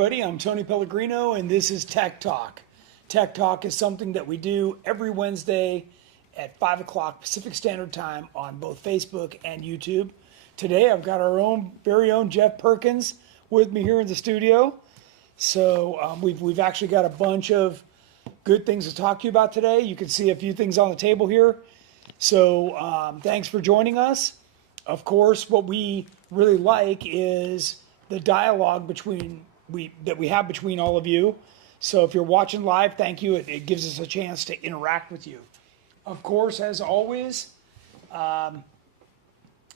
everybody. I'm Tony Pellegrino, and this is Tech Talk. Tech Talk is something that we do every Wednesday at 5 o'clock Pacific Standard Time on both Facebook and YouTube. Today, I've got our very own Jeff Perkins with me here in the studio. So we've actually got a bunch of good things to talk to you about today. You can see a few things on the table here. So thanks for joining us. Of course, what we really like is the dialogue that we have between all of you. So if you're watching live, thank you. It gives us a chance to interact with you. Of course, as always,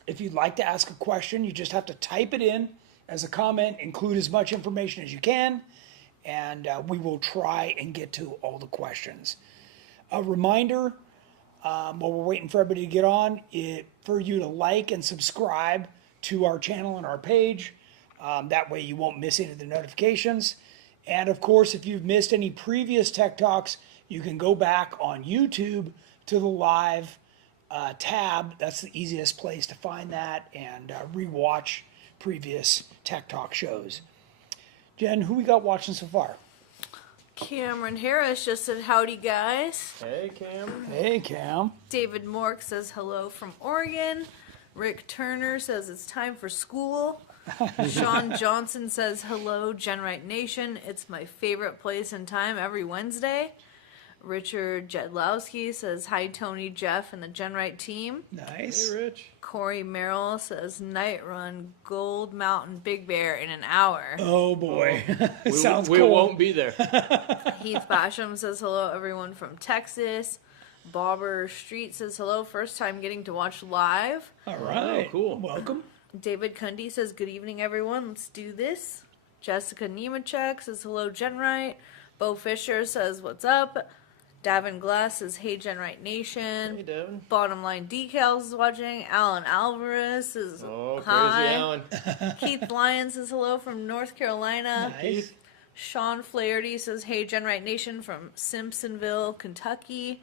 if you'd like to ask a question, you just have to type it in as a comment, include as much information as you can, and we will try and get to all the questions. A reminder, while we're waiting for everybody to get on, for you to like and subscribe to our channel and our page. That way you won't miss any of the notifications. And of course, if you've missed any previous Tech Talks, you can go back on YouTube to the live tab. That's the easiest place to find that and rewatch previous Tech Talk shows. Jen, who we got watching so far? Cameron Harris just said howdy, guys. Hey, Cam. Hey, Cam. David Mork says hello from Oregon. Rick Turner says it's time for school. Sean Johnson says hello, GenRight Nation. It's my favorite place and time every Wednesday. Richard Jedlowski says hi, Tony, Jeff, and the GenRight team. Nice. Hey, Rich. Corey Merrill says night run Gold Mountain Big Bear in an hour. Oh boy. Sounds we cool. won't be there. Heath Basham says hello, everyone from Texas. Bobber Street says hello, first time getting to watch live. All right. Oh, cool. Welcome. David Cundy says good evening, everyone. Let's do this. Jessica Nemechek says hello, GenRight. Bo Fisher says what's up. Davin Glass says hey, GenRight Nation. Hey, Devin. Bottom Line Decals is watching. Alan Alvarez says Oh, hi. crazy Alan. Keith Lyons says hello from North Carolina. Nice. Sean Flaherty says hey, GenRight Nation from Simpsonville, Kentucky.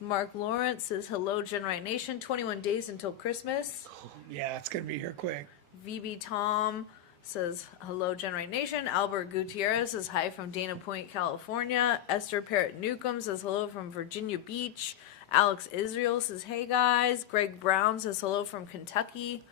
Mark Lawrence says hello, GenRight Nation. 21 days until Christmas. Yeah, it's going to be here quick. VB Tom says hello, GenRight Nation. Albert Gutierrez says hi from Dana Point, California. Esther Parrott Newcomb says hello from Virginia Beach. Alex Israel says hey guys. Greg Brown says hello from Kentucky.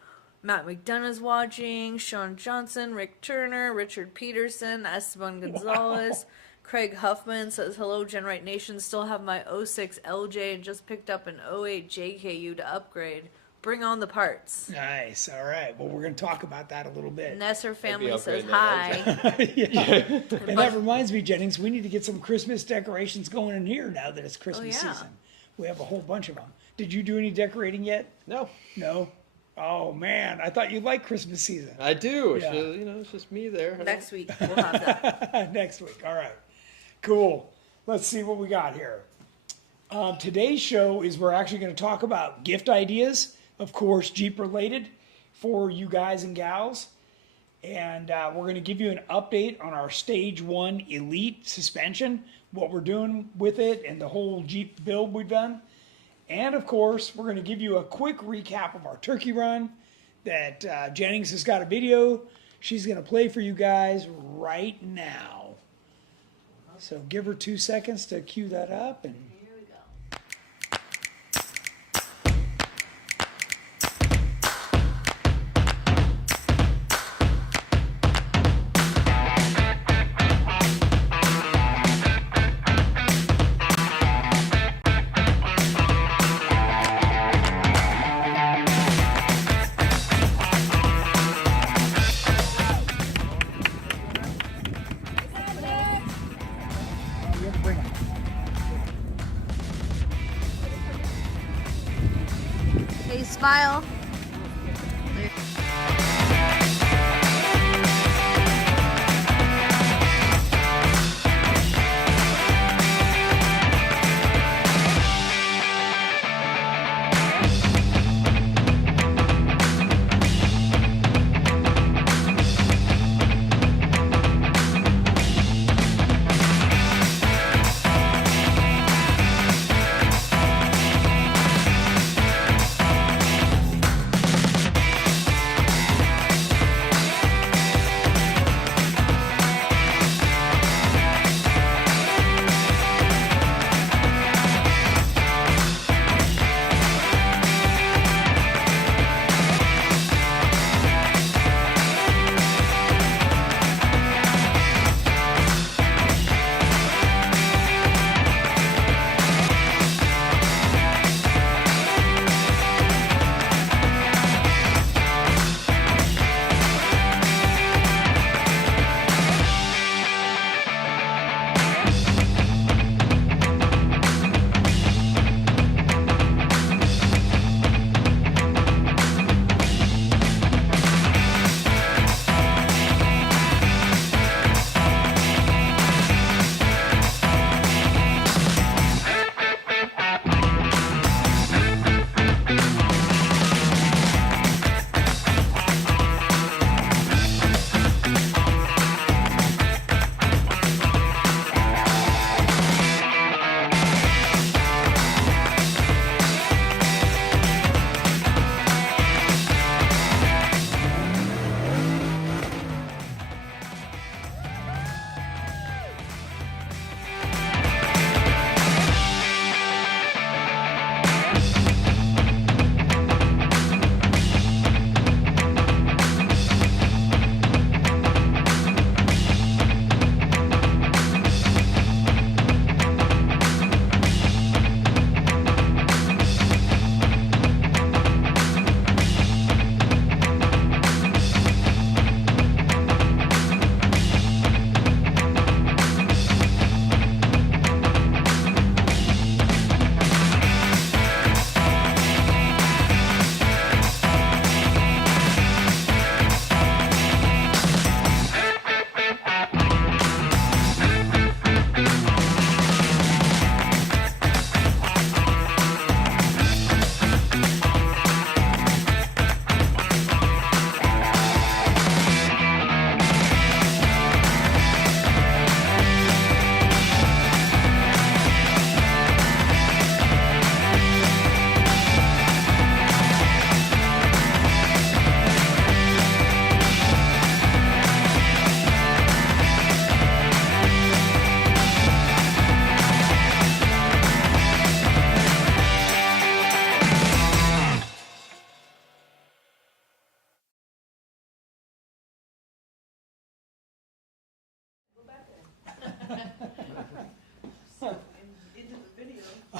Matt McDonough's watching. Sean Johnson, Rick Turner, Richard Peterson, Esteban Gonzalez. Craig Huffman says hello, GenRight Nation. Still have my 06 LJ and just picked up an 08 JKU to upgrade. Bring on the parts. Nice. All right. Well, we're going to talk about that a little bit. Nesser family Maybe says upgrade that hi. Yeah. And that reminds me, Jennings, we need to get some Christmas decorations going in here now that it's Christmas yeah. season. We have a whole bunch of them. Did you do any decorating yet? No, No? Oh, man. I thought you liked Christmas season. I do. Yeah. So, it's just me there. Next week we'll have that. Next week. All right. Cool. Let's see what we got here. Today's show is we're actually going to talk about gift ideas, of course, Jeep related for you guys and gals. And we're going to give you an update on our Stage 1 Elite suspension, what we're doing with it, and the whole Jeep build we've done. And, of course, we're going to give you a quick recap of our turkey run that Jennings has got a video she's going to play for you guys right now. So give her 2 seconds to cue that up. And Here we go. you have to bring them. Hey, smile.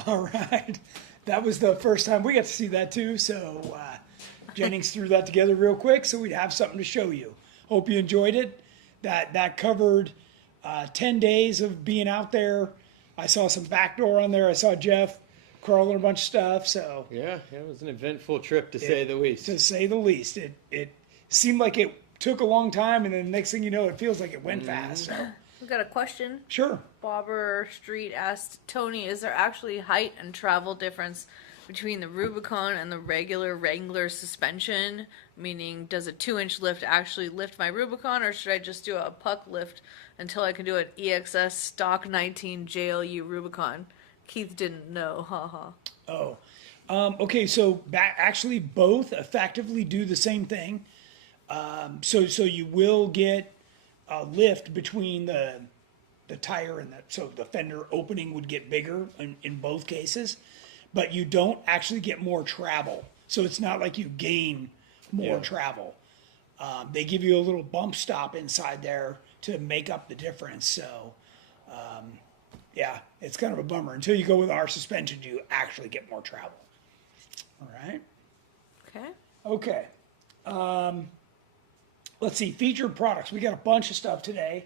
All right. That was the first time we got to see that too. So Jennings threw that together real quick so we'd have something to show you. Hope you enjoyed it. That covered 10 days of being out there. I saw some backdoor on there. I saw Jeff crawling a bunch of stuff. So Yeah, it was an eventful trip to say the least. to say the least, it seemed like it took a long time, and then the next thing you know, it feels like it went fast. So We've got a question. sure. Bobber Street asked Tony, is there actually height and travel difference between the Rubicon and the regular Wrangler suspension? Meaning, does a 2-inch lift actually lift my Rubicon, or should I just do a puck lift until I can do an EXS stock 19 JLU Rubicon? Keith didn't know, haha. Oh, okay. So actually, both effectively do the same thing. So you will get a lift between the tire and so the fender opening would get bigger in both cases, but you don't actually get more travel. So it's not like you gain more travel. They give you a little bump stop inside there to make up the difference. So, yeah, it's kind of a bummer. Until you go with our suspension, you actually get more travel. All right. Okay. Okay. Let's see, featured products. We got a bunch of stuff today.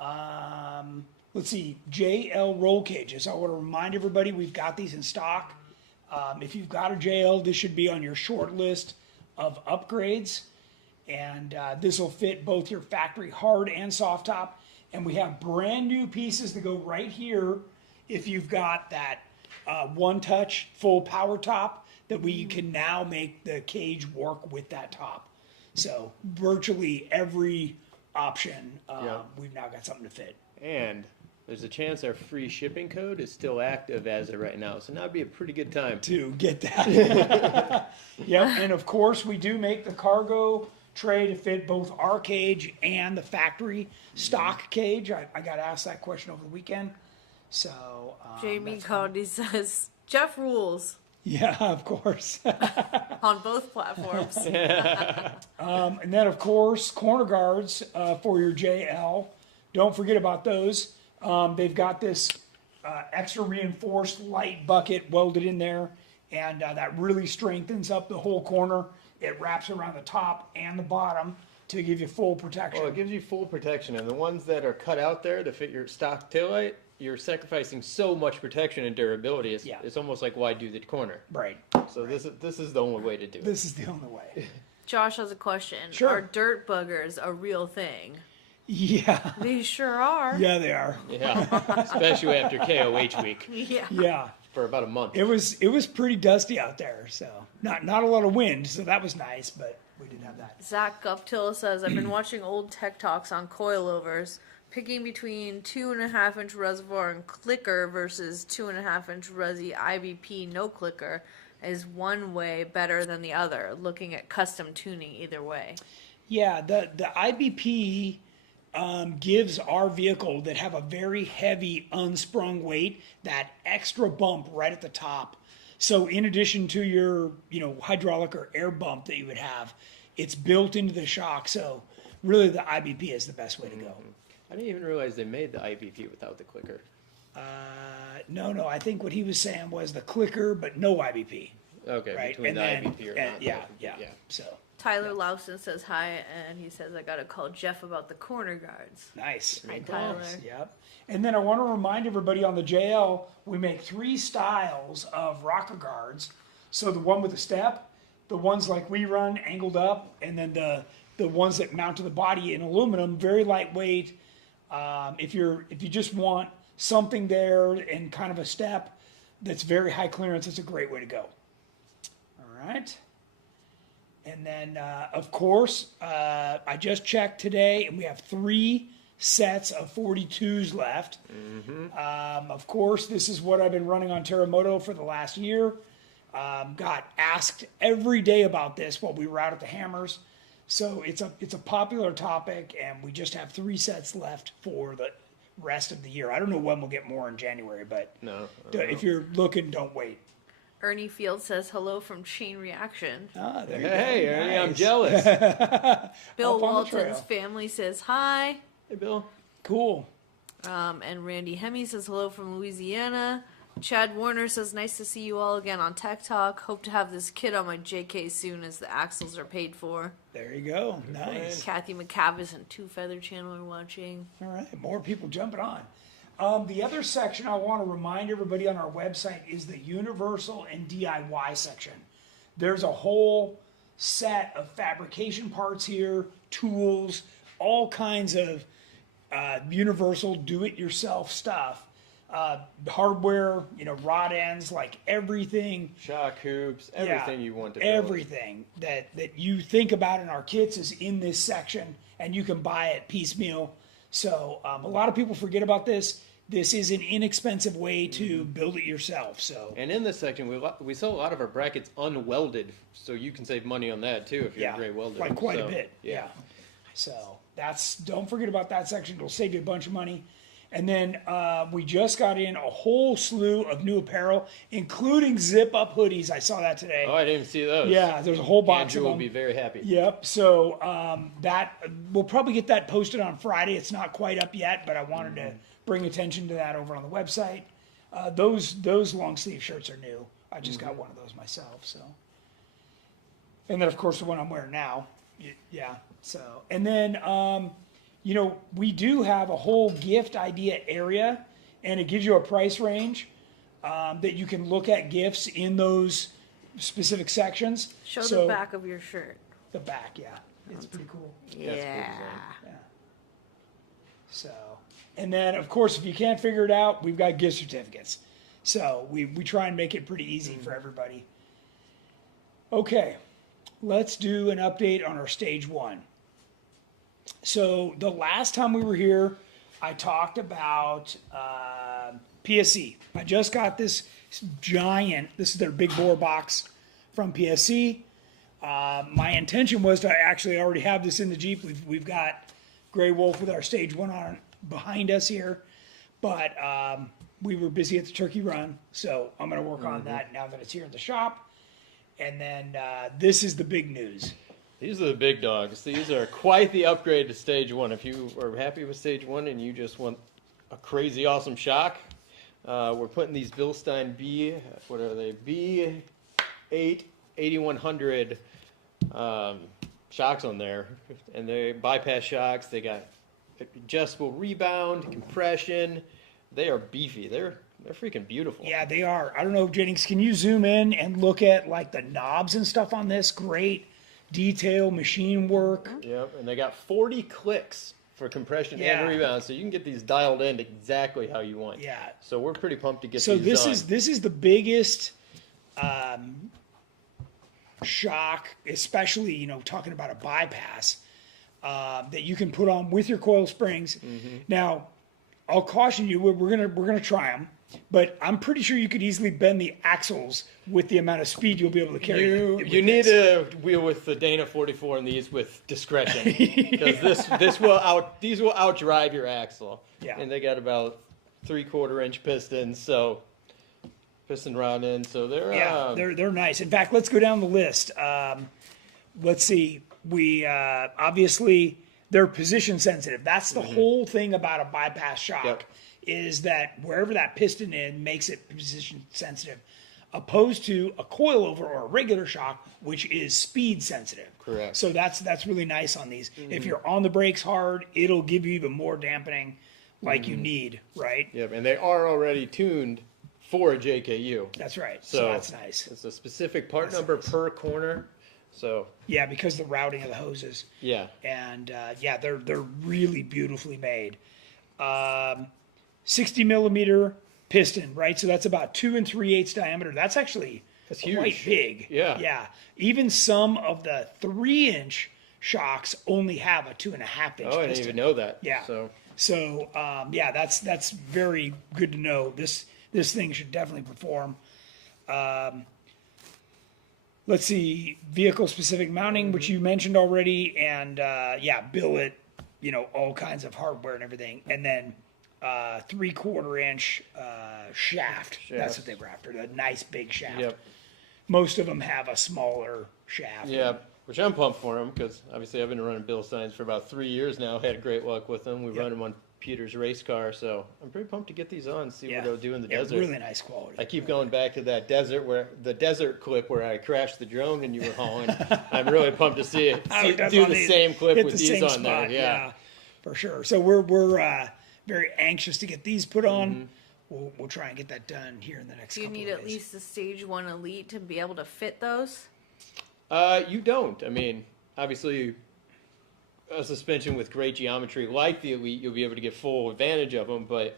Let's see, JL roll cages. I want to remind everybody we've got these in stock. If you've got a JL, this should be on your short list of upgrades. And this will fit both your factory hard and soft top. And we have brand new pieces that go right here if you've got that one-touch full power top that we can now make the cage work with that top. So virtually every option, we've now got something to fit. And there's a chance our free shipping code is still active as of right now. So now would be a pretty good time. To get that. Yep, and of course we do make the cargo tray to fit both our cage and the factory stock cage. I got asked that question over the weekend. So Jamie that's Condy says, Jeff rules yeah, of course. on both platforms. And then, of course, corner guards for your JL. Don't forget about those. They've got this extra reinforced light bucket welded in there, and that really strengthens up the whole corner. It wraps around the top and the bottom to give you full protection. Well, it gives you full protection. And the ones that are cut out there to fit your stock taillight, you're sacrificing so much protection and durability. It's almost like, why do the corner? Right. So this is the only way to do it. This is the only way. Josh has a question. Sure. Are dirt buggers a real thing? Yeah. They sure are. Yeah, they are. Yeah, especially after KOH week Yeah. Yeah. for about a month. It was pretty dusty out there, so not a lot of wind, so that was nice, but we didn't have that. Zach Guptill says, I've been watching old tech talks on coilovers, picking between 2.5-inch reservoir and clicker versus 2.5-inch resi IBP no clicker is one way better than the other, looking at custom tuning either way. Yeah, the IBP gives our vehicle that have a very heavy unsprung weight that extra bump right at the top. So in addition to your hydraulic or air bump that you would have, it's built into the shock. So really the IBP is the best way to go. I didn't even realize they made the IBP without the clicker. No, I think what he was saying was the clicker, but no IBP. Okay, Right, between and the then, IBP or not. the yeah. IBP, So Tyler Lawson says hi, and he says, I gotta call Jeff about the corner guards. nice. Hi, Tyler. Yep. And then I want to remind everybody on the JL, we make 3 styles of rocker guards. So the one with the step, the ones like we run angled up, and then the ones that mount to the body in aluminum, very lightweight. If you just want something there and kind of a step that's very high clearance, it's a great way to go. All right. And then, of course, I just checked today, and we have 3 sets of 42s left. Of course, this is what I've been running on Terramoto for the last year. Got asked every day about this while we were out at the Hammers. So it's a popular topic, and we just have 3 sets left for the rest of the year. I don't know when we'll get more in January, but No. if you're looking, don't wait. Ernie Field says hello from Chain Reaction. Ah, there you Hey, go. Ernie, I'm Nice. jealous. Bill Up on the Walton's trail. family says hi. Hey, Bill. Cool. And Randy Hemme says hello from Louisiana. Chad Warner says, nice to see you all again on Tech Talk. Hope to have this kit on my JK soon as the axles are paid for. There you go. Nice. Kathy McCavis and Two Feather Channel are watching. All right, more people jumping on. The other section I want to remind everybody on our website is the Universal and DIY section. There's a whole set of fabrication parts here, tools, all kinds of universal do-it-yourself stuff. Hardware, rod ends, like everything. Shock hoops, everything you want to build. Everything that you think about in our kits is in this section, and you can buy it piecemeal. So a lot of people forget about this. This is an inexpensive way to build it yourself. So, and in this section, we sell a lot of our brackets unwelded, so you can save money on that too if you're a great welder. Like quite a bit. Yeah. So don't forget about that section. It'll save you a bunch of money. And then we just got in a whole slew of new apparel, including zip-up hoodies. I saw that today. Oh, I didn't even see those. Yeah, there's a whole box Andrew of them. will be very happy. Yep. So that we'll probably get that posted on Friday. It's not quite up yet, but I wanted to bring attention to that over on the website. Those long sleeve shirts are new. I just got one of those myself. So, and then of course the one I'm wearing now. Yeah. So, and then. We do have a whole gift idea area, and it gives you a price range that you can look at gifts in those specific sections. Show the back of your shirt. The back, yeah. It's pretty cool. Yeah. Yeah. So, and then, of course, if you can't figure it out, we've got gift certificates. So we try and make it pretty easy for everybody. Okay, let's do an update on our stage 1. So the last time we were here, I talked about PSC. I just got this giant, this is their big bore box from PSC. My intention was to actually already have this in the Jeep. We've got Grey Wolf with our stage 1 on behind us here, but we were busy at the turkey run, so I'm going to work on that now that it's here in the shop. And then this is the big news. These are the big dogs. These are quite the upgrade to stage 1. If you are happy with stage 1 and you just want a crazy awesome shock, we're putting these BILSTEIN B8 8100 shocks on there, and they bypass shocks. They got adjustable rebound, compression. They are beefy. They're freaking beautiful. Yeah, they are. I don't know, Jennings, can you zoom in and look at like the knobs and stuff on this? Great detail, machine work. Yep, and they got 40 clicks for compression and rebound, so you can get these dialed in exactly how you want. Yeah. So we're pretty pumped to get so these on. This is the biggest shock, especially talking about a bypass that you can put on with your coil springs. Now, I'll caution you, we're gonna try them. But I'm pretty sure you could easily bend the axles with the amount of speed you'll be able to carry. You need to wheel with the Dana 44 and these with discretion, because these will outdrive your axle. Yeah. And they got about 3/4 inch pistons, so piston rod in. So they're nice. In fact, let's go down the list. Let's see. We obviously they're position sensitive. That's the whole thing about a bypass shock. Yep. Is that wherever that piston in makes it position sensitive, opposed to a coilover or a regular shock, which is speed sensitive. Correct. So that's really nice on these. If you're on the brakes hard, it'll give you even more dampening like you need, right? Yep, and they are already tuned for a JKU. That's right. So that's nice. It's a specific part number per corner. So yeah, because the routing of the hoses. Yeah. And they're really beautifully made. 60 millimeter piston, right? So that's about 2 3/8 diameter. That's actually quite huge. big. Yeah. Yeah. Even some of the 3-inch shocks only have a 2.5-inch piston. Oh, I didn't even know that. Yeah. So that's very good to know. This thing should definitely perform. Let's see, vehicle specific mounting, which you mentioned already, and billet, all kinds of hardware and everything, and then 3/4-inch shaft. That's what they were after. A nice big shaft. Yep. Most of them have a smaller shaft. Yeah, which I'm pumped for them because obviously I've been running BILSTEINs for about 3 years now. Had great luck with them. We run them on Peter's race car, so I'm pretty pumped to get these on, see Yeah. what they'll do in the Yeah, desert. really nice quality. I keep going back to that desert clip where I crashed the drone and you were hauling. I'm really pumped to see it. How it does Do on the these. same clip Hit with the these same on spot, there. Yeah. for sure. So we're very anxious to get these put on. We'll try and get that done here in the next Do you couple need of at days. least a Stage 1 Elite to be able to fit those? You don't. I mean, obviously, a suspension with great geometry like the Elite, you'll be able to get full advantage of them. But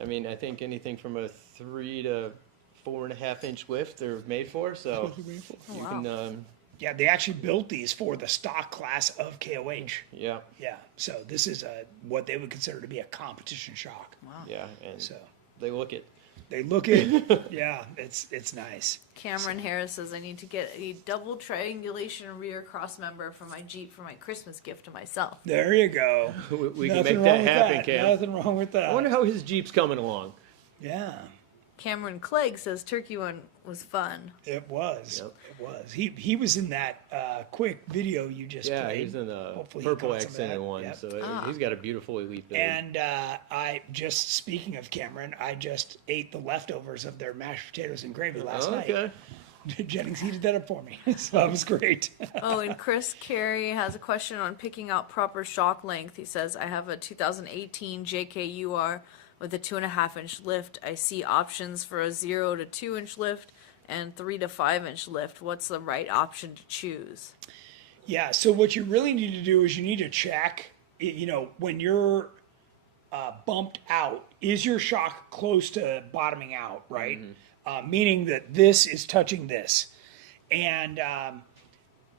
I mean, I think anything from a 3 to 4.5 inch lift they're made for. So you wow. can, Yeah, they actually built these for the stock class of KOH. yeah, Yeah, so this is what they would consider to be a competition shock. yeah, and So they look it. they look it. Yeah, it's nice. Cameron Harris says, I need to get a double triangulation rear cross member for my Jeep for my Christmas gift to myself. There you go. We can Nothing make that wrong with happen, that. Cam. Nothing wrong with that. I wonder how his Jeep's coming along. Yeah, Cameron Clegg says, Turkey one was fun. it was. Yep. It was. He was in that quick video you just Yeah, played. he's in the Hopefully he purple caught some of accented that. one, Yep. so he's got a beautiful Elite build. And speaking of Cameron, I just ate the leftovers of their mashed potatoes and gravy last night. Okay. Jennings heated that up for me, so that was great. Oh, and Chris Carey has a question on picking out proper shock length. He says, I have a 2018 JKU with a 2.5 inch lift. I see options for a 0 to 2 inch lift and 3 to 5 inch lift. What's the right option to choose? Yeah, so what you really need to do is you need to check, when you're bumped out, is your shock close to bottoming out, right? Meaning that this is touching this. And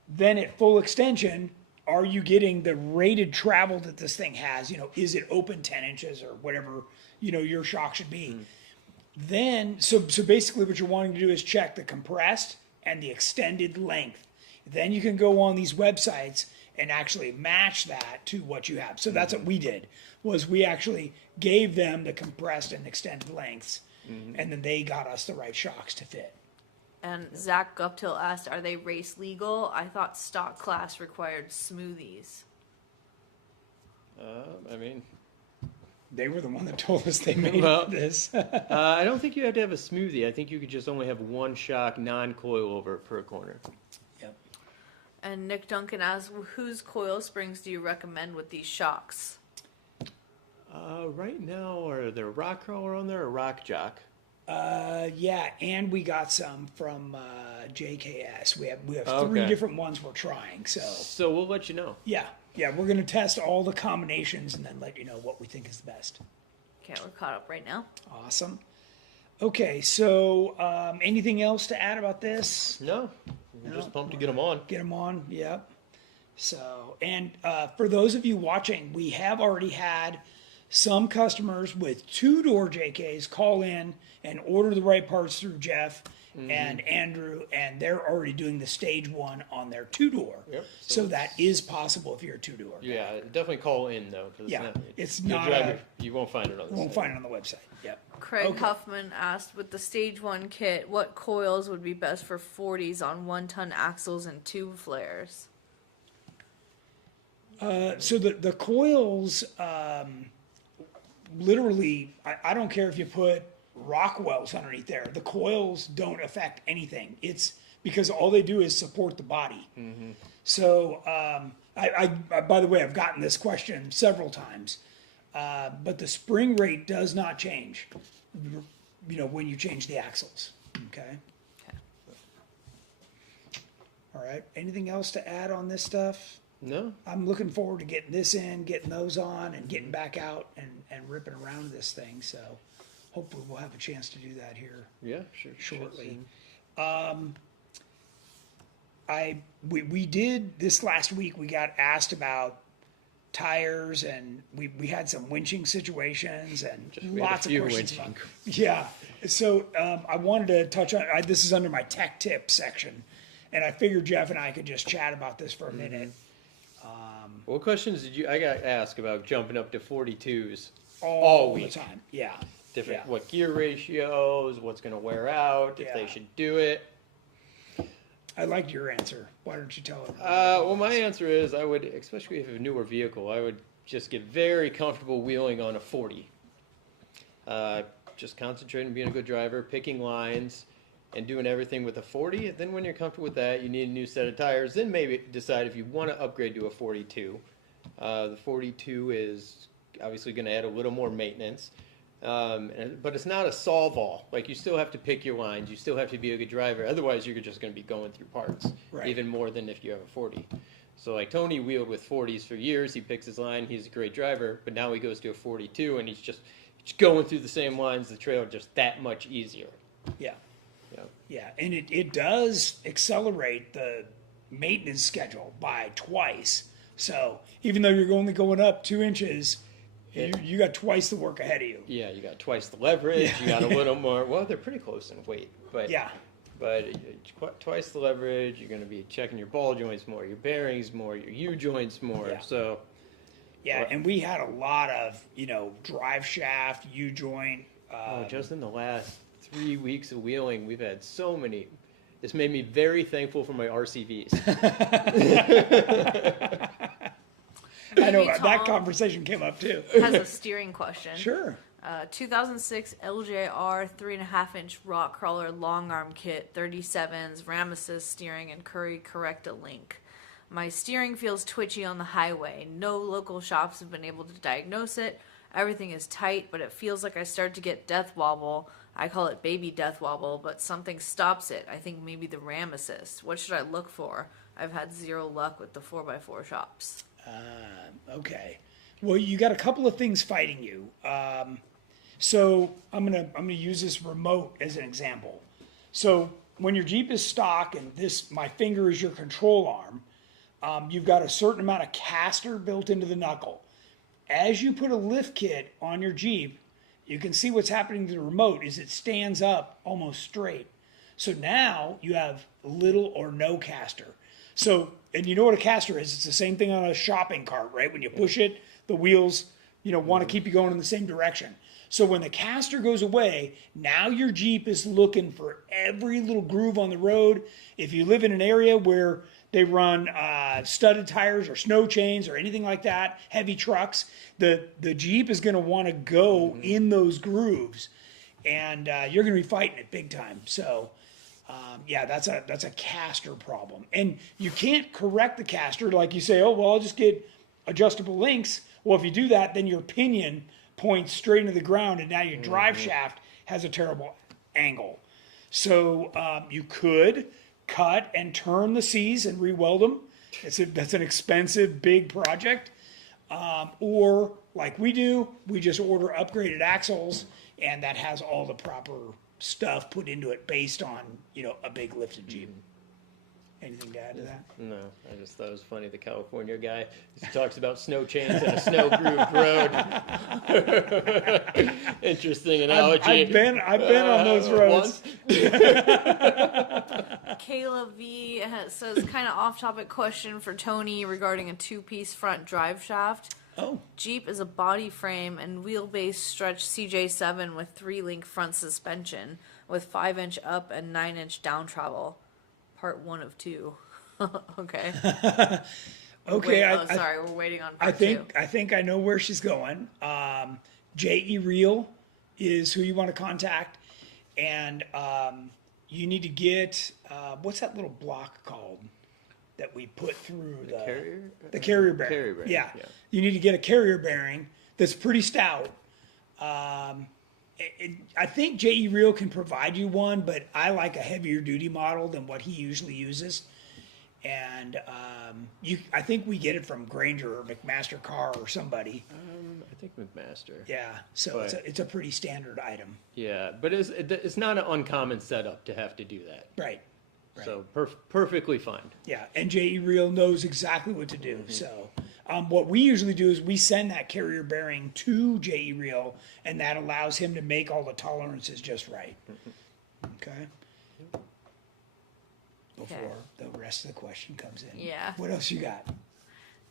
then at full extension, are you getting the rated travel that this thing has? Is it open 10 inches or whatever, your shock should be? Then, so basically what you're wanting to do is check the compressed and the extended length. Then you can go on these websites and actually match that to what you have. So that's what we did, was we actually gave them the compressed and extended lengths, and then they got us the right shocks to fit. And Zach Guptill asked, are they race legal? I thought stock class required smoothies. I mean, They were the one that told us they made Well- this. I don't think you have to have a smoothie. I think you could just only have one shock non-coilover per corner. Yep. And Nick Duncan asks, whose coil springs do you recommend with these shocks? Right now, are there Rock Crawler on there or Rock Jock? Yeah, and we got some from JKS. We have Okay. 3 different ones we're trying. So we'll let you know. yeah, we're gonna test all the combinations and then let you know what we think is the best. Okay, we're caught up right now. Awesome. Okay, so anything else to add about this? No, we're just pumped to get them on. Get them on. Yep. So, and for those of you watching, we have already had some customers with 2-door JKs call in and order the right parts through Jeff and Andrew, and they're already doing the stage 1 on their 2-door. Yep. So that is possible if you're a 2-door. Yeah, definitely call in though. 'Cause Yeah, it's it's not you'll drive a- your- you won't find it on the You won't site. find it on the website. Yep. Craig Okay. Huffman asked, with the stage 1 kit, what coils would be best for 40s on 1-ton axles and tube flares? So the coils, literally, I don't care if you put Rockwells underneath there. The coils don't affect anything. It's because all they do is support the body. So, I by the way, I've gotten this question several times, but the spring rate does not change. When you change the axles. Okay. All right. Anything else to add on this stuff? No, I'm looking forward to getting this in, getting those on, and getting back out and ripping around this thing. So hopefully we'll have a chance to do that here yeah, sure. shortly. We did this last week. We got asked about tires, and we had some winching situations and We had a lots of few questions. winching. About, yeah. So I wanted to touch on. This is under my tech tip section, and I figured Jeff and I could just chat about this for a minute. What questions did you? I got asked about jumping up to 42s All week. the time. Yeah. Different Yeah. what gear ratios, what's going to wear out, if Yeah. they should do it. I liked your answer. Why don't you tell him? Well, my answer is I would, especially if it's a newer vehicle, I would just get very comfortable wheeling on a 40. Just concentrate on being a good driver, picking lines, and doing everything with a 40. And then when you're comfortable with that, you need a new set of tires. Then maybe decide if you want to upgrade to a 42. The 42 is obviously going to add a little more maintenance. But it's not a solve-all. Like, you still have to pick your lines. You still have to be a good driver. Otherwise, you're just going to be going through parts, even more than if you have a 40. So, like, Tony wheeled with 40s for years. He picks his line. He's a great driver. But now he goes to a 42, and he's just going through the same lines. The trail just that much easier. Yeah. Yeah. Yeah, and it does accelerate the maintenance schedule by twice. So even though you're only going up 2 inches, you got twice the work ahead of you. Yeah, you got twice the leverage. You got a little more. Well, they're pretty close in weight, but Yeah. But twice the leverage. You're going to be checking your ball joints more, your bearings more, your U joints more. Yeah. So Yeah, and we had a lot of, drive shaft, U joint. just in the last 3 weeks of wheeling, we've had so many. This made me very thankful for my RCVs. I know Maybe that Tom conversation came up too. has a steering question. Sure. 2006 LJR 3.5-inch rock crawler long arm kit, 37s, Ram assist steering, and Curry Correcta link. My steering feels twitchy on the highway. No local shops have been able to diagnose it. Everything is tight, but it feels like I start to get death wobble. I call it baby death wobble, but something stops it. I think maybe the Ram assist. What should I look for? I've had zero luck with the 4x4 shops. Okay. Well, you got a couple of things fighting you. So I'm gonna use this remote as an example. So when your Jeep is stock and my finger is your control arm, you've got a certain amount of caster built into the knuckle. As you put a lift kit on your Jeep, you can see what's happening to the remote is it stands up almost straight. So now you have little or no caster. So, and you know what a caster is? It's the same thing on a shopping cart, right? When you push it, the wheels, want to keep you going in the same direction. So when the caster goes away, now your Jeep is looking for every little groove on the road. If you live in an area where they run studded tires or snow chains or anything like that, heavy trucks, the Jeep is going to want to go in those grooves, and you're going to be fighting it big time. So, yeah, that's a caster problem. And you can't correct the caster like you say, oh, well, I'll just get adjustable links. Well, if you do that, then your pinion points straight into the ground, and now your drive shaft has a terrible angle. So you could cut and turn the C's and re-weld them. That's an expensive, big project. Or like we do, we just order upgraded axles, and that has all the proper stuff put into it based on, a big lifted Jeep. Anything to add to that? No, I just thought it was funny. The California guy he talks about snow chains and a snow grooved road. Interesting analogy. I've been on those roads. Kayla V says, kind of off-topic question for Tony regarding a 2-piece front drive shaft. Oh, Jeep is a body frame and wheelbase stretch CJ7 with 3-link front suspension with 5-inch up and 9-inch down travel. Part 1 of 2. Okay. okay. Sorry, we're waiting on part 2. I think I know where she's going. JE Real is who you want to contact, and you need to get what's that little block called that we put through the carrier? The carrier bearing. Carrier bearing, Yeah. yeah. You need to get a carrier bearing that's pretty stout. I think JE Real can provide you one, but I like a heavier duty model than what he usually uses. And I think we get it from Granger or McMaster Car or somebody. I think McMaster. Yeah, so But- it's a pretty standard item. Yeah, but it's not an uncommon setup to have to do that. Right. So perfectly fine. Yeah, and JE Real knows exactly what to do. So what we usually do is we send that carrier bearing to JE Real, and that allows him to make all the tolerances just right. Okay? Before the rest of the question comes in. Yeah. What else you got?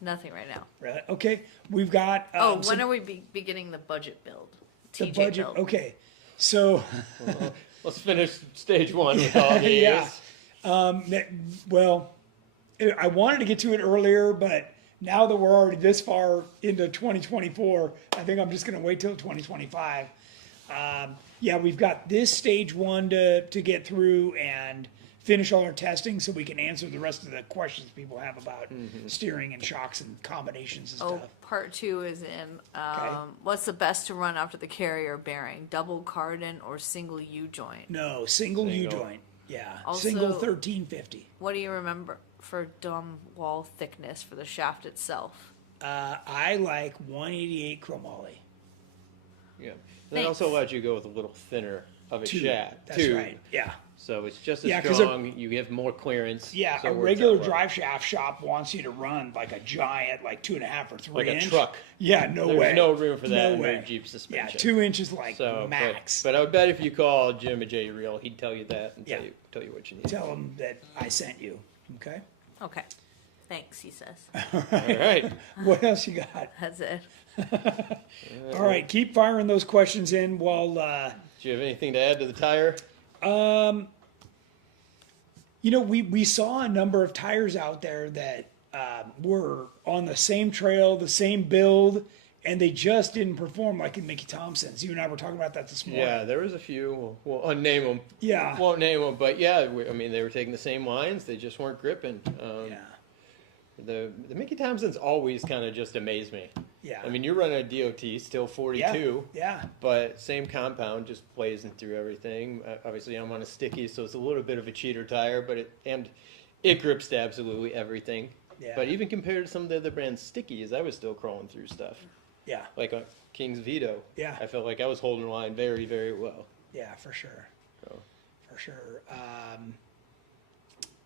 Nothing right now. Really? Okay, we've got... when are we beginning the budget build? the TJ budget? build. Okay, so... Let's finish stage 1 with all these. Yeah. Well, I wanted to get to it earlier, but now that we're already this far into 2024, I think I'm just going to wait till 2025. Yeah, we've got this stage 1 to get through and finish all our testing so we can answer the rest of the questions people have about steering and shocks and combinations and stuff. Part 2 is in. What's the best to run after the carrier bearing? Double cardan or single U-joint? No, single Single. U-joint. Yeah, Also- single 1350. What do you remember for dome wall thickness for the shaft itself? I like 188 chromoly. Yeah. And that Thanks. also allows you to go with a little thinner of a shaft, That's too. right. Yeah. So it's just as Yeah, 'cause strong. You have more clearance. Yeah, so a it works regular out well. drive shaft shop wants you to run like a giant, like 2.5 or 3 Like a inch. truck. Yeah, no There's way. no room for that No in way. a Jeep Yeah, suspension. 2 inches like So, max. But I would bet if you call Jim at J Reel, he'd tell you that and Yeah. tell you what you need. Tell them that I sent you. Okay. Okay. Thanks, he says. All right. What else you got? That's it. All right, keep firing those questions in while. Do you have anything to add to the tire? You know, we saw a number of tires out there that were on the same trail, the same build, and they just didn't perform like in Mickey Thompson's. You and I were talking about that this morning. Yeah, there was a few. We'll unname them. Yeah. Won't name them, but yeah, I mean, they were taking the same lines. They just weren't gripping. Yeah. The Mickey Thompsons always kind of just amaze me. Yeah. I mean, you're running a DOT, still 42. Yeah. But same compound, just blazing through everything. Obviously, I'm on a sticky, so it's a little bit of a cheater tire, but it grips to absolutely everything. Yeah. But even compared to some of the other brand's stickies, I was still crawling through stuff. Yeah. Like a King's Vito. Yeah. I felt like I was holding the line very, very well. Yeah, for sure. So. For sure.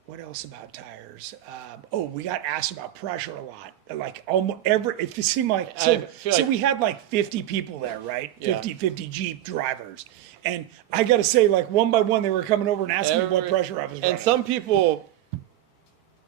What else about tires? We got asked about pressure a lot. Like almost it seemed like I feel like- we had like 50 people there, right? Yeah. 50 Jeep drivers. And I got to say, like one by one, they were coming over and asking me what pressure I was running. And some people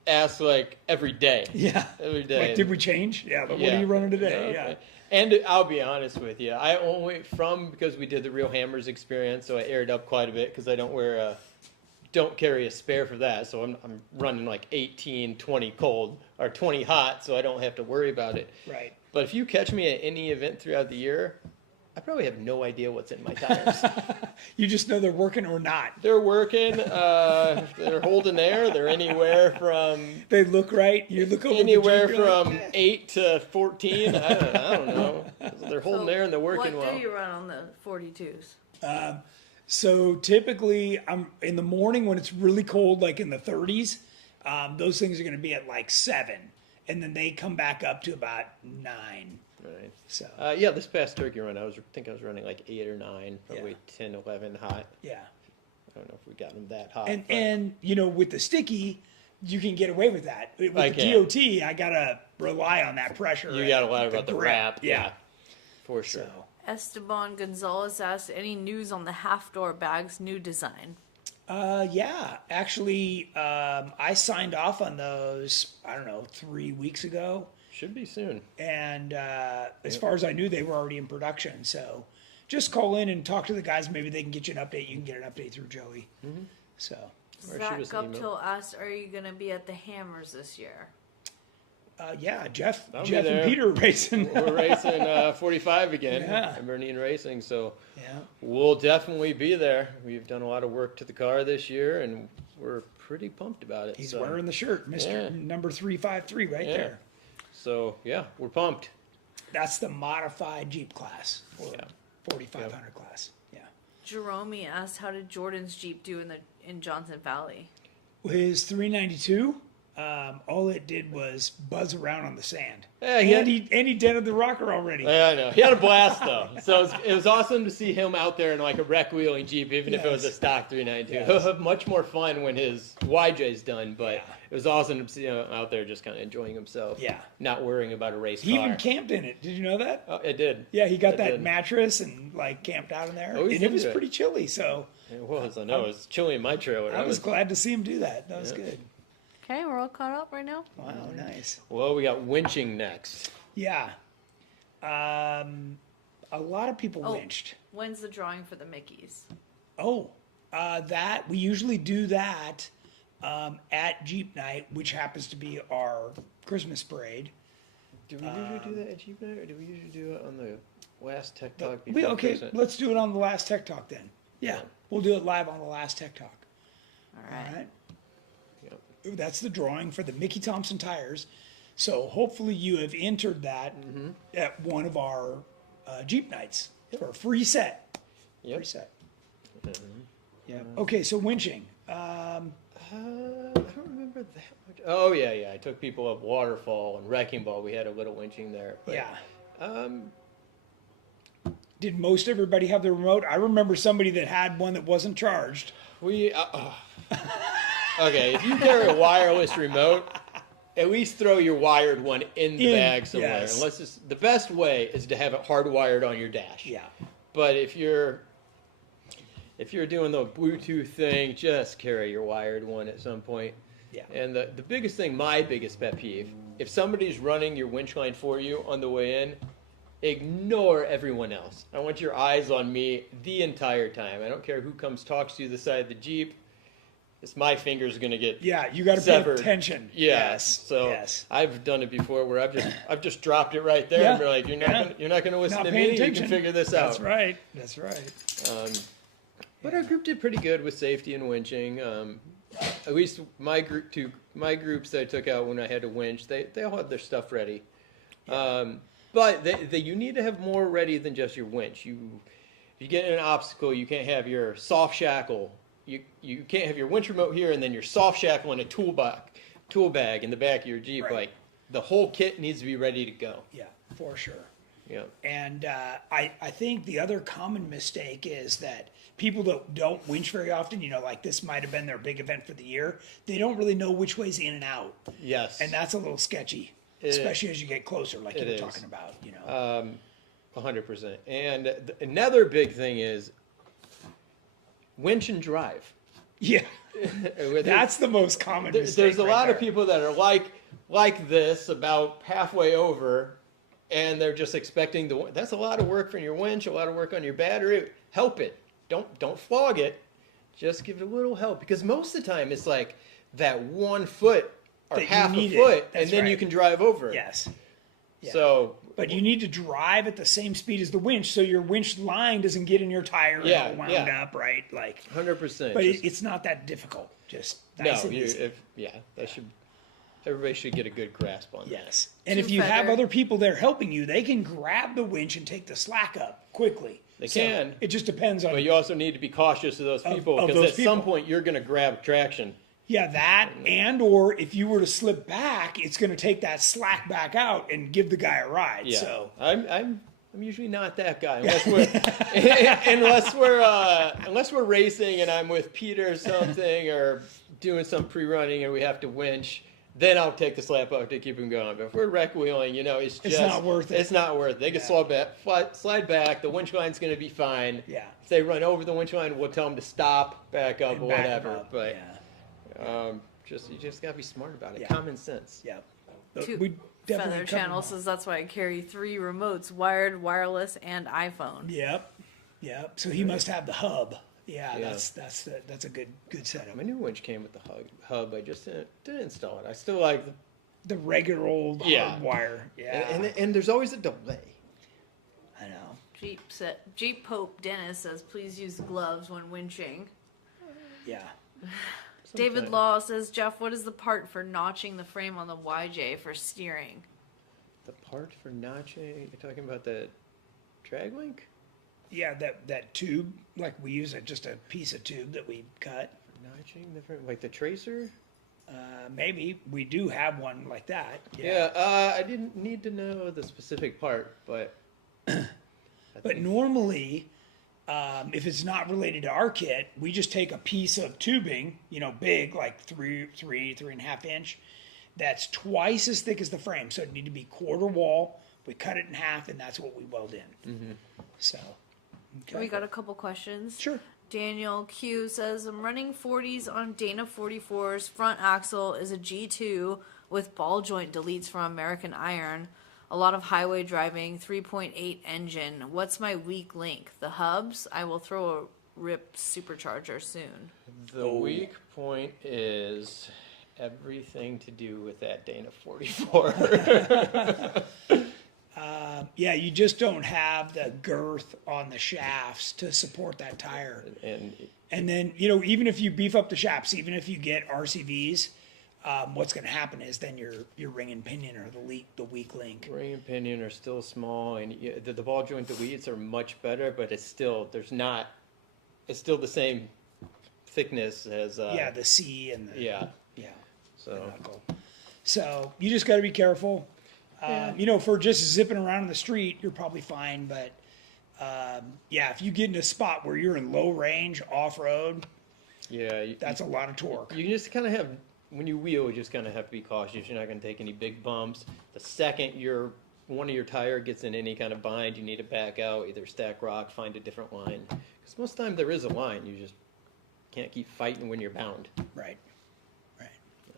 ask like every day. yeah, Every day. like did we change? Yeah, but what Yeah. are you running today? Yeah. Yeah, And I'll be honest with you, I only because we did the Real Hammers experience, so I aired up quite a bit because I don't carry a spare for that, so I'm running like 18, 20 cold or 20 hot, so I don't have to worry about it. right. But if you catch me at any event throughout the year, I probably have no idea what's in my tires. You just know they're working or not. They're working, they're holding air, they're anywhere from They look right. You look over anywhere the Jeep, you're like, from 8 to 14. I don't know. They're holding there and they're working what well. do you run on the 42s? So typically, I'm in the morning when it's really cold, like in the 30s. Those things are going to be at like 7, and then they come back up to about 9. Right. So Yeah, this past turkey run, I think I was running like 8 or 9, probably Yeah. 10, 11 hot. yeah, I don't know if we got them that hot. and but- and you know with the sticky, you can get away with that. With I the can. DOT, I gotta rely on that pressure. you and got a lot about the grip. wrap. Yeah, for sure. So Esteban Gonzalez asked, any news on the half-door bag's new design? yeah, actually, I signed off on those. I don't know 3 weeks ago. Should be soon. And as far as I knew, they were already in production. So just call in and talk to the guys. Maybe they can get you an update. You can get an update through Joey. So Or shoot Zach us an email. Guptill asked, are you going to be at the Hammers this year? yeah, Jeff I'll be and there. Peter are racing. We're racing 45 again. Yeah. I'm Bernie Racing, so Yeah, we'll definitely be there. We've done a lot of work to the car this year, and we're pretty pumped about it. he's so. wearing the shirt, Mister Yeah. Number 353, right Yeah. there. So yeah, we're pumped. That's the modified Jeep class, or Yeah. 4500 class. Yeah, Jerome asked, how did Jordan's Jeep do in Johnson Valley? his 392. All it did was buzz around on the sand. Yeah, and he dented the rocker already. Yeah, I know. He had a blast though. So it was awesome to see him out there in like a rec wheeling Jeep, even if it was a Yes. stock 392. Yes. He'll have much more fun when his YJ's done, but Yeah. it was awesome to see him out there just kind of enjoying himself. Yeah. Not worrying about a race He car. even camped in it. Did you know that? Oh, it did. Yeah, he got It that did. mattress and like camped out in there, Oh, he's and it was into it. pretty chilly. So It was. I know. It was chilly in my trailer. I was glad to see him do that. That was Yeah. good. Okay, we're all caught up right now. Wow, nice. Well, we got winching next. Yeah, a lot of people Oh. winched. When's the drawing for the Mickeys? Oh, that we usually do that at Jeep Night, which happens to be our Christmas parade. Do we usually do that at Jeep Night, or do we usually do it on the last Tech Talk? Okay, Christmas? let's do it on the last Tech Talk then. Yeah, Yeah. we'll do it live on the last Tech Talk. All All right. right. Yep. Ooh, that's the drawing for the Mickey Thompson tires. So hopefully you have entered that at one of our Jeep nights for a free set. Yep. Free set. Yeah. Okay, so winching. I don't remember that much. Oh yeah. I took people up Waterfall and Wrecking Ball. We had a little winching there. But, Yeah. Did most everybody have the remote? I remember somebody that had one that wasn't charged. We okay. If you carry a wireless remote, at least throw your wired one in the bag somewhere. Yes. Unless it's the best way is to have it hardwired on your dash. Yeah. But if you're doing the Bluetooth thing, just carry your wired one at some point. Yeah. And the biggest thing, my biggest pet peeve, if somebody's running your winch line for you on the way in, ignore everyone else. I want your eyes on me the entire time. I don't care who comes talks to you the side of the Jeep. It's my finger's gonna get Yeah, you got to pay severed. attention. Yeah. Yes. So yes. I've done it before where I've just dropped it right there Yeah. and be like, you're not gonna listen Not to paying me. attention. You can figure this out. That's right. That's right. But our group did pretty good with safety and winching. At least my groups that I took out when I had to winch, they all had their stuff ready. But you need to have more ready than just your winch. If you get in an obstacle, you can't have your soft shackle. You can't have your winch remote here and then your soft shackle in a tool bag in the back of your Jeep. Right. Like the whole kit needs to be ready to go. Yeah, for sure. Yeah. And I think the other common mistake is that people that don't winch very often, like this might have been their big event for the year, they don't really know which way's in and out. Yes. And that's a little sketchy, especially as you get closer, like you were talking about. 100%. And another big thing is winch and drive. Yeah, that's the most common mistake. There's a right lot there. of people that are like this about halfway over, and they're just expecting that's a lot of work for your winch, a lot of work on your battery. Help it. Don't flog it. Just give it a little help, because most of the time it's like that 1 foot or That you half a need it. foot, and That's then you right. can drive over it. Yes. Yeah. So, But you need to drive at the same speed as the winch, so your winch line doesn't get in your tire Yeah, and all wound yeah. up, right? Like, 100%. but it's not that difficult. Just nice and easy. Everybody should get a good grasp on that. Yes. And if you have Two-feather. other people there helping you, they can grab the winch and take the slack up quickly. They So can. It just depends on. But you also need to be cautious of those people, of because those at some people. point you're going to grab traction. Yeah, that or if you were to slip back, it's going to take that slack back out and give the guy a ride. Yeah, So I'm usually not that guy unless we're racing and I'm with Peter or something, or doing some pre-running and we have to winch. Then I'll take the slap out to keep him going. But if we're wreck wheeling, it's just not worth it. It's not worth it. They can slide back. The winch line's going to be fine. Yeah. If they run over the winch line, we'll tell them to stop, back up, and or back whatever. up. But yeah. you just got to be smart about it. Yeah. Common sense. Yeah. But Two we definitely Feather covered Channel them all. says that's why I carry 3 remotes: wired, wireless, and iPhone. Yep. So he must have the hub. Yeah, Yeah. that's a good setup. My new winch came with the hub. I just didn't install it. I still like The regular old Yeah. hard wire. Yeah. and there's always a delay. I know. Jeep Pope Dennis says please use gloves when winching. Yeah. David Sometime. Law says, Jeff, what is the part for notching the frame on the YJ for steering? The part for notching. You're talking about the drag link? Yeah, that tube, like we use just a piece of tube that we cut. Notching the frame, like the tracer? Maybe we do have one like that. Yeah. I didn't need to know the specific part, but. But normally, if it's not related to our kit, we just take a piece of tubing, big, like 3.5 inch, that's twice as thick as the frame. So it need to be quarter wall. We cut it in half, and that's what we weld in. Mm-hmm. So, okay. We got a couple questions. Sure. Daniel Q says, I'm running 40s on Dana 44's front axle is a G2 with ball joint deletes from American Iron. A lot of highway driving, 3.8 engine. What's my weak link? The hubs? I will throw a rip supercharger soon. The weak point is everything to do with that Dana 44. Yeah, you just don't have the girth on the shafts to support that tire. And then, you know, even if you beef up the shafts, even if you get RCVs, what's going to happen is then your ring and pinion are the weak link. Ring and pinion are still small, and the ball joint deletes are much better, but it's still it's still the same thickness as the C and the yeah. the knuckle. So you just got to be careful. You know, for just zipping around in the street, you're probably fine. But if you get in a spot where you're in low range off road, that's a lot of torque. You just kind of have, when you wheel, you just kind of have to be cautious. You're not going to take any big bumps. The second one of your tire gets in any kind of bind, you need to back out, either stack rock, find a different line. Because most of the time there is a line. You just can't keep fighting when you're bound. Right.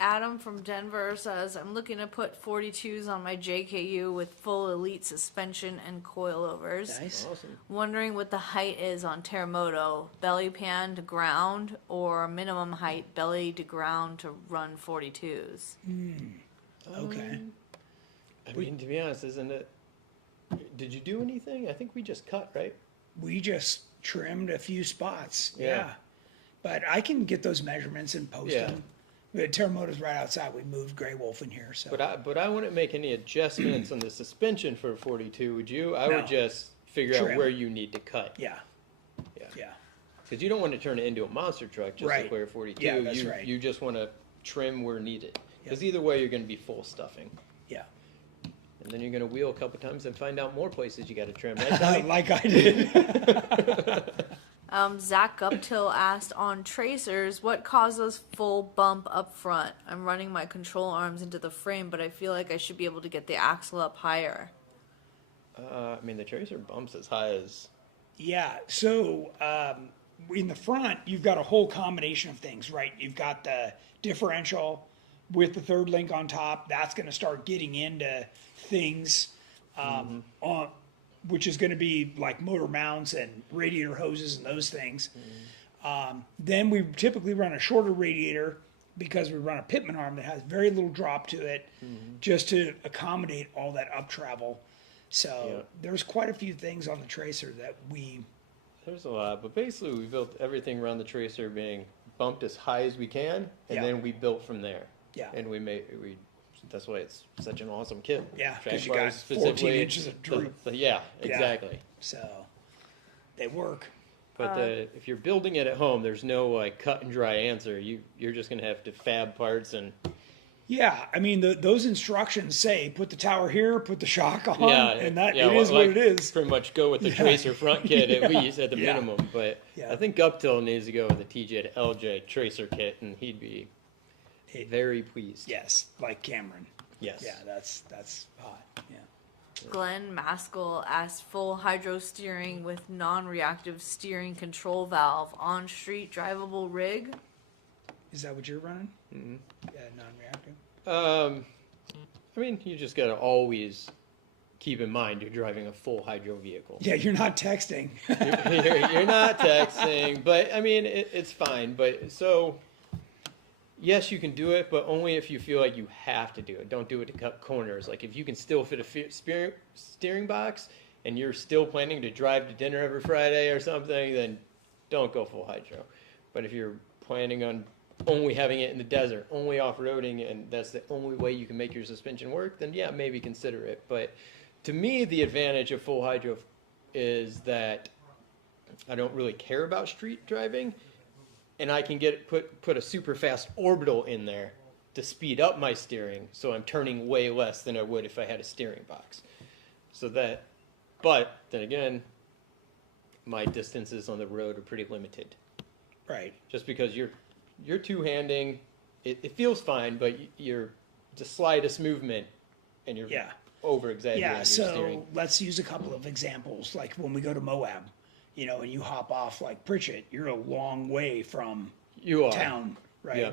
Adam from Denver says, I'm looking to put 42s on my JKU with full elite suspension and coilovers. Nice. Awesome. Wondering what the height is on Terremoto, belly pan to ground, or minimum height belly to ground to run 42s. Okay. I mean, to be honest, isn't it? Did you do anything? I think we just cut, right? We just trimmed a few spots. Yeah. But I can get those measurements and post Yeah. them. Terremoto's right outside. We moved Grey Wolf in here. So. But I wouldn't make any adjustments on the suspension for 42, would you? I No. would just figure out Trim. where you need to cut. Yeah. Yeah. Because you don't want to turn it into a monster truck just Right. like where 42. Yeah, that's right. You just want to trim where needed. Because either way, you're going to be full stuffing. Yeah. And then you're going to wheel a couple times and find out more places you got to trim. Right, Tommy? Like I did. Zach Guptill asked, on tracers, what causes full bump up front? I'm running my control arms into the frame, but I feel like I should be able to get the axle up higher. I mean, the tracer bumps as high as... Yeah. So in the front, you've got a whole combination of things, right? You've got the differential with the third link on top. That's going to start getting into things which is going to be like motor mounts and radiator hoses and those things. Then we typically run a shorter radiator because we run a pitman arm that has very little drop to it just to accommodate all that up travel. So there's quite a few things on the tracer that There's a lot, but basically we built everything around the tracer being bumped as high as we can, and then we built from there. Yeah. And that's why it's such an awesome kit. Yeah, Track because you got bars 14 specifically, inches of droop. Yeah, exactly. So they work. But if you're building it at home, there's no like cut and dry answer. You're just gonna have to fab parts and. Yeah, I mean those instructions say put the tower here, put the shock on, and it is like, what it is. Pretty much go with the tracer front kit at least at the minimum. But I think Guptill needs to go with the TJ to LJ tracer kit, and he'd be very pleased. Yes, like Cameron. Yes. Yeah, that's hot. Yeah. Glenn Maskell asked, full hydro steering with non-reactive steering control valve on street drivable rig. Is that what you're running? Mm-hmm. Yeah, non-reactive. I mean, you just gotta always keep in mind you're driving a full hydro vehicle. Yeah, you're not texting. You're not texting, but I mean, it's fine. But so, yes, you can do it, but only if you feel like you have to do it. Don't do it to cut corners. Like if you can still fit a steering box and you're still planning to drive to dinner every Friday or something, then don't go full hydro. But if you're planning on only having it in the desert, only off-roading, and that's the only way you can make your suspension work, then yeah, maybe consider it. But to me, the advantage of full hydro is that I don't really care about street driving, and I can put a super fast orbital in there to speed up my steering, so I'm turning way less than I would if I had a steering box. But then again, my distances on the road are pretty limited. Right. Just because you're two-handing, it feels fine, but you're the slightest movement, and you're over-exaggerating Yeah, your so steering. let's use a couple of examples. Like when we go to Moab, and you hop off like Pritchett, you're a long way from town, right? Yeah.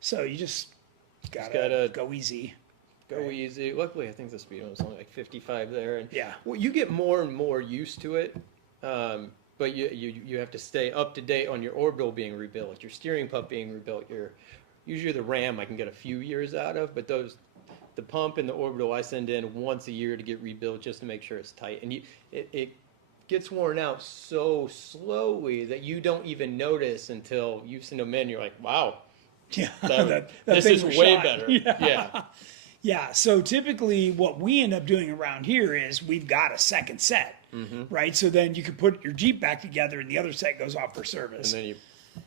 So you just gotta go easy. Go easy. Luckily, I think the speed was only like 55 there. And Yeah. Well, you get more and more used to it, but you have to stay up to date on your orbital being rebuilt, your steering pup being rebuilt, usually the Ram I can get a few years out of, but the pump and the orbital I send in once a year to get rebuilt just to make sure it's tight. And it gets worn out so slowly that you don't even notice until you send them in. You're like, wow, Yeah, this is was way shot. better. Yeah. Yeah. Yeah, so typically what we end up doing around here is we've got a second set, right? So then you can put your Jeep back together and the other set goes off for service. And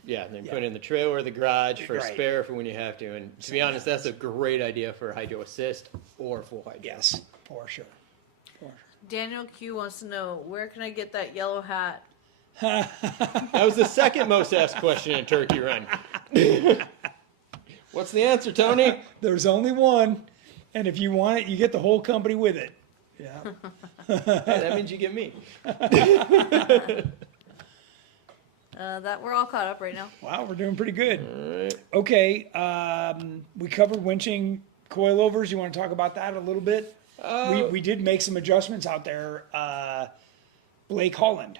then put it in the trailer or the garage for a Right. spare for when you have to. And to be honest, that's a great idea for hydro assist or full hydro. Yes, for sure. Daniel Q wants to know, where can I get that yellow hat? That was the second most asked question in Turkey Run. What's the answer, Tony? There's only one, and if you want it, you get the whole company with it. Yeah. Hey, that means you get me. That we're all caught up right now. Wow, we're doing pretty good. All right. Okay, we covered winching coilovers. You want to talk about that a little bit? We did make some adjustments out there. Blake Holland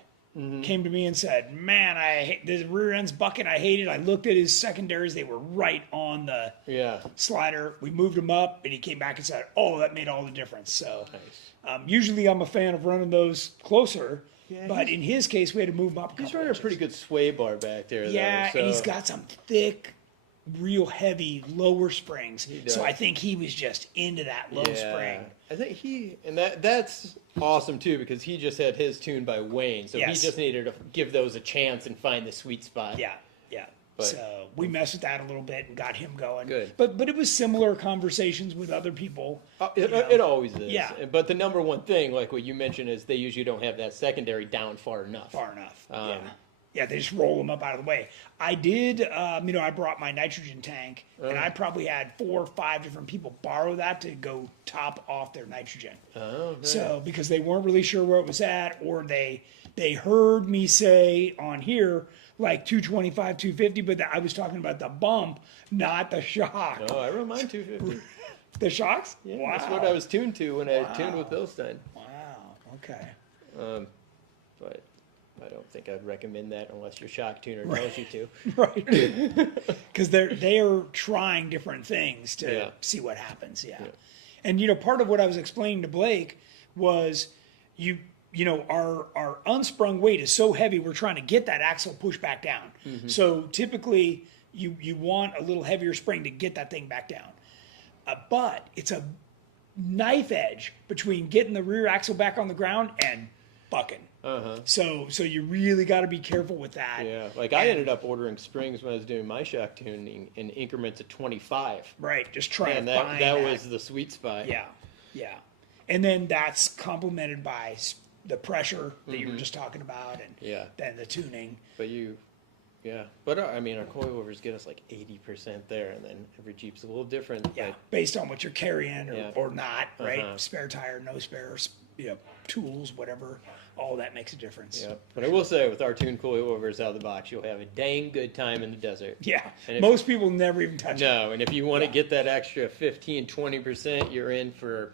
came to me and said, man, the rear end's bucking. I hate it. I looked at his secondaries. They were right on the slider. We moved them up, and he came back and said, oh, that made all the difference. So usually I'm a fan of running those closer. Yeah, but in his case, we had to move them up. He's running a pretty good sway bar back there, Yeah, though. and he's got some thick, real heavy lower springs. does. So I think he was just into that low spring. I think that's awesome too, because he just had his tuned by Wayne, so Yes. he just needed to give those a chance and find the sweet spot. Yeah. But- So we messed with that a little bit and got him going. Good. But it was similar conversations with other people. It always is. Yeah. But the number one thing, like what you mentioned, is they usually don't have that secondary down far enough. Far enough. Yeah, they just roll them up out of the way. I did, I brought my nitrogen tank, and I probably had 4 or 5 different people borrow that to go top off their nitrogen. Oh, nice. So, because they weren't really sure where it was at, or they heard me say on here, like 225, 250, but I was talking about the bump, not the shock. Oh, I run mine 250. The shocks? Yeah, Wow. that's what I was tuned to when I tuned with BILSTEIN. Wow, okay. But I don't think I'd recommend that unless your shock tuner tells you to. Right. Because they're trying different things to Yeah. see what happens. Yeah. And part of what I was explaining to Blake was our unsprung weight is so heavy we're trying to get that axle pushed back down. So typically you want a little heavier spring to get that thing back down. But it's a knife edge between getting the rear axle back on the ground and bucking. So you really got to be careful with that. Yeah, like I ended up ordering springs when I was doing my shock tuning in increments of 25. Right, just try And to find that was the sweet spot. Yeah. And then that's complemented by the pressure that you were just talking about, and then the tuning. But our coilovers get us like 80% there, and then every Jeep's a little different. Yeah, based on what you're carrying or not, right? Uh-huh. Spare tire, no spares, tools, whatever. All that makes a difference. Yeah, but I will say with our tuned coilovers out of the box, you'll have a dang good time in the desert. Yeah, And if- most people never even touch it. No, and if you want to get that extra 15, 20%, you're in for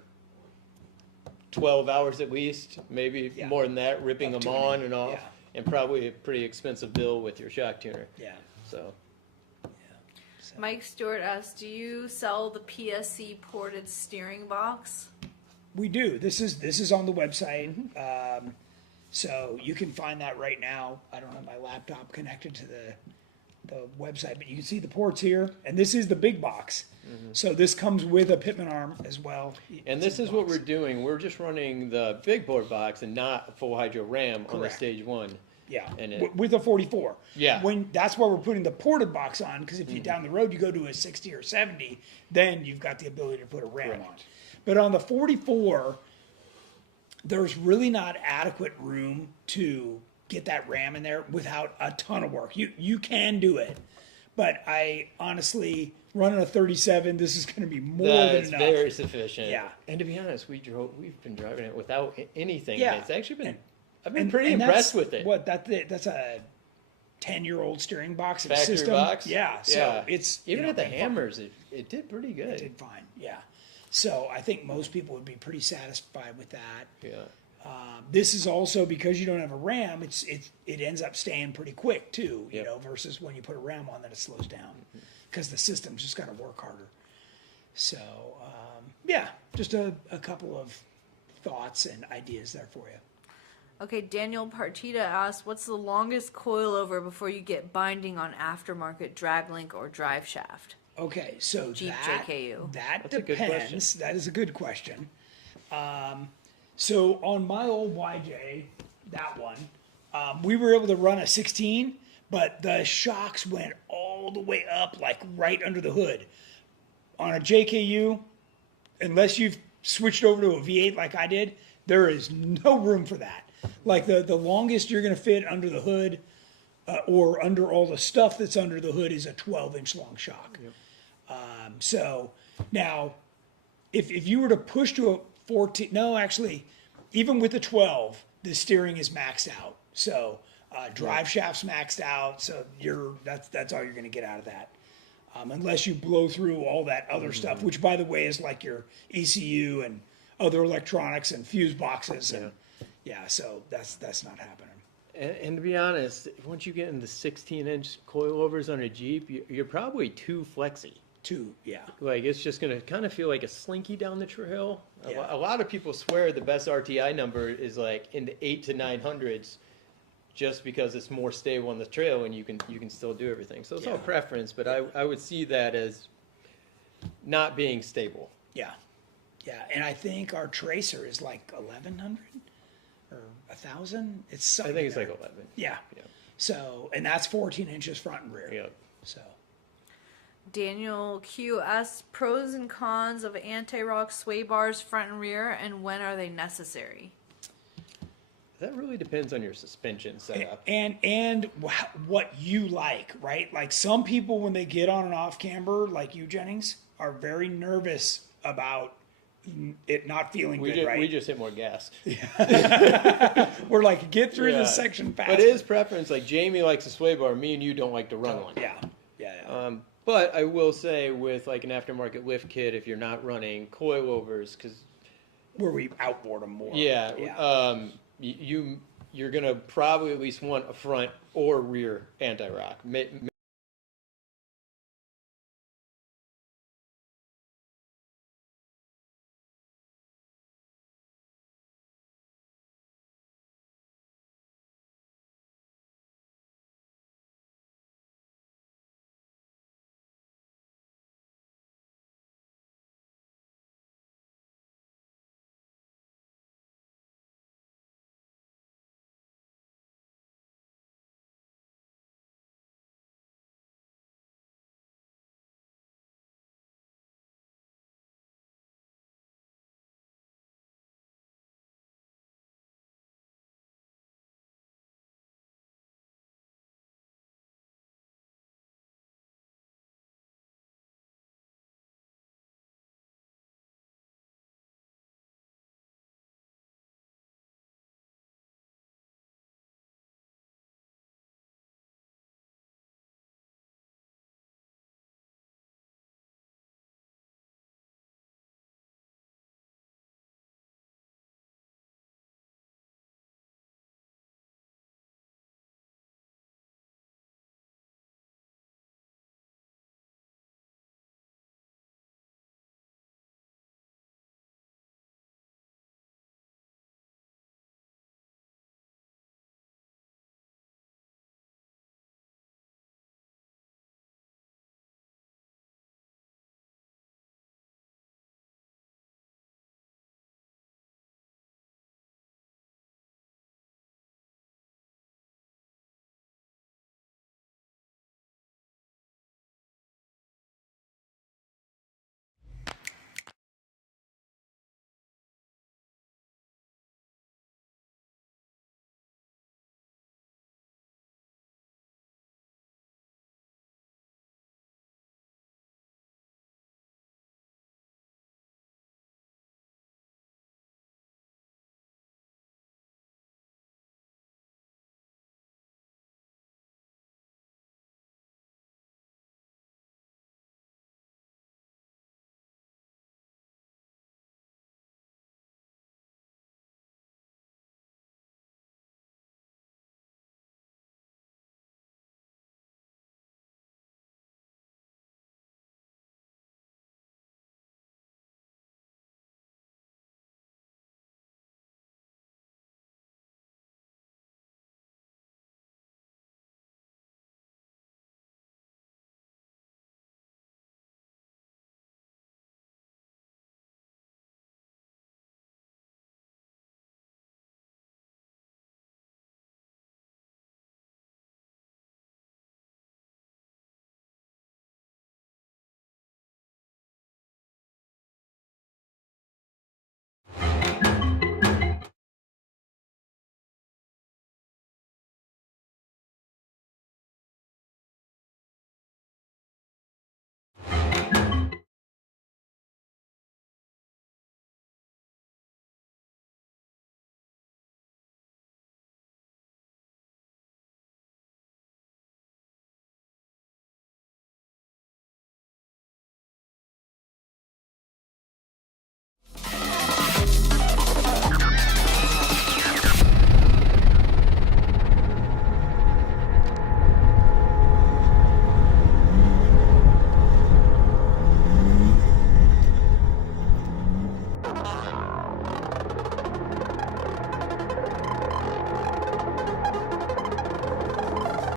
12 hours at least, maybe more than that, ripping Of them tuning, on and off, yeah. and probably a pretty expensive bill with your shock tuner. Yeah. So, Mike Stewart asks, do you sell the PSC ported steering box? We do. This is on the website. So you can find that right now. I don't have my laptop connected to the website, but you can see the ports here. And this is the big box. So this comes with a pitman arm as well. and this is what we're doing. We're just running the big board box and not a full hydro ram on the Correct. stage 1. Yeah, And with a 44. Yeah. That's why we're putting the ported box on, because if you down the road you go to a 60 or 70, then you've got the ability to put a ram on. But on the 44, there's really not adequate room to get that ram in there without a ton of work. You can do it, but I honestly, running a 37, this is going to be more than That's enough. very sufficient. Yeah. And to be honest, we've been driving it without anything. Yeah. And it's actually been, I've been And- pretty and impressed that's- with it. What that's a 10-year-old steering box and Factory system. box? Yeah, so it's even at the been fun. hammers, it did pretty good. It did fine. Yeah. So I think most people would be pretty satisfied with that. Yeah. This is also because you don't have a ram. It ends up staying pretty quick too. You Yep. know, versus when you put a ram on, then it slows down because the system's just got to work harder. So yeah, just a couple of thoughts and ideas there for you. Okay, Daniel Partita asks, what's the longest coilover before you get binding on aftermarket drag link or drive shaft? Okay, so Jeep that JKU. that That's a good depends. question. That is a good question. So on my old YJ, that one, we were able to run a 16, but the shocks went all the way up, like right under the hood. On a JKU, unless you've switched over to a V8 like I did, there is no room for that. Like the longest you're going to fit under the hood or under all the stuff that's under the hood is a 12-inch long shock. So now, if you were to push to a 14, no, actually, even with the 12, the steering is maxed out. So drive shaft's maxed out. So that's all you're going to get out of that, unless you blow through all that other stuff, which by the way is like your ECU and other electronics and fuse boxes. And so that's not happening. And to be honest, once you get into 16-inch coilovers on a Jeep, you're probably too flexy. Like, it's just going to kind of feel like a slinky down the trail. Yeah. A lot of people swear the best RTI number is like in the 8 to 900s just because it's more stable on the trail and you can still do everything. So it's all preference, but I would see that as not being stable. Yeah. And I think our Tracer is like 1,100 or 1,000. It's I something. think it's there. like 11. Yeah. So, and that's 14 inches front and rear. Yep. So. Daniel Q asks, pros and cons of anti-rock sway bars front and rear, and when are they necessary? That really depends on your suspension setup. And what you like, right? Like some people, when they get on and off camber, like you, Jennings, are very nervous about it not feeling good, right? We just hit more gas. We're like, get through this section fast. But it is preference. Like Jamie likes a sway bar. Me and you don't like to run one. Yeah. But I will say with like an aftermarket lift kit, if you're not running coilovers, because where we outboard them more. you're gonna probably at least want a front or rear anti-rock.